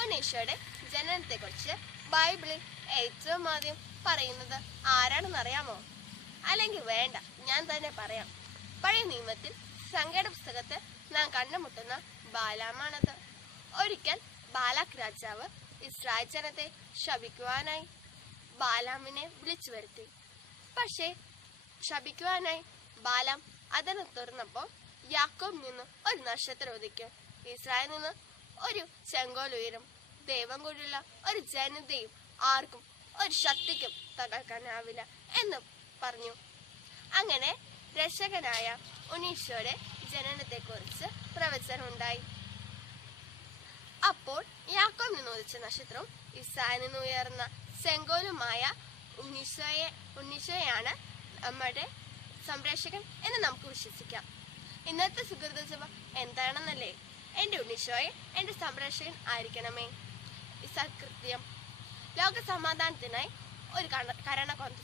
ഉണ്ണീശോയുടെ ജനനത്തെക്കുറിച്ച് ബൈബിളിൽ ഏറ്റവും ആദ്യം പറയുന്നത് ആരാണെന്ന് അറിയാമോ അല്ലെങ്കിൽ വേണ്ട ഞാൻ തന്നെ പറയാം. പഴയ നിയമത്തിൽ സംഗീത പുസ്തകത്തിൽ നാം കണ്ടുമുട്ടുന്ന ബാലാമാണത്. ഒരിക്കൽ ബാലാക് രാജാവ് ഇസ്രായേൽ ജനത്തെ ശപിക്കുവാനായി ബാലാമിനെ വിളിച്ചു വരുത്തി. പക്ഷേ ശപിക്കുവാനായി ബാലാം അതിനെ തുറന്നപ്പോൾ യാക്കോബ് നിന്ന് ഒരു നക്ഷത്രം ഒതുക്കും ഇസ്രായേൽ നിന്ന് ഒരു ചെങ്കോൽ ഉയരും ദൈവം കൂടിയുള്ള ഒരു ജനതയും ആർക്കും ഒരു ശക്തിക്കും തകർക്കാനാവില്ല എന്ന് പറഞ്ഞു. അങ്ങനെ രക്ഷകനായ ഉണ്ണീശോയുടെ ജനനത്തെക്കുറിച്ച് പ്രവചനമുണ്ടായി. അപ്പോൾ യാക്കോബ് നിന്ന് ഉദിച്ച നക്ഷത്രവും ഇസായിൽ നിന്ന് ഉയർന്ന സെങ്കോലുമായ ഉണ്ണീശോയെ ഉണ്ണീശോയാണ് നമ്മുടെ സംരക്ഷകൻ എന്ന് നമുക്ക് വിശ്വസിക്കാം. ഇന്നത്തെ സുഹൃത എന്താണെന്നല്ലേ? എന്റെ ഉണ്ണിഷോയെ എന്റെ സംരക്ഷകൻ ആയിരിക്കണമേ. ഈ സത്കൃത്യം ലോക സമാധാനത്തിനായി ഒരു കരണ കൊന്ത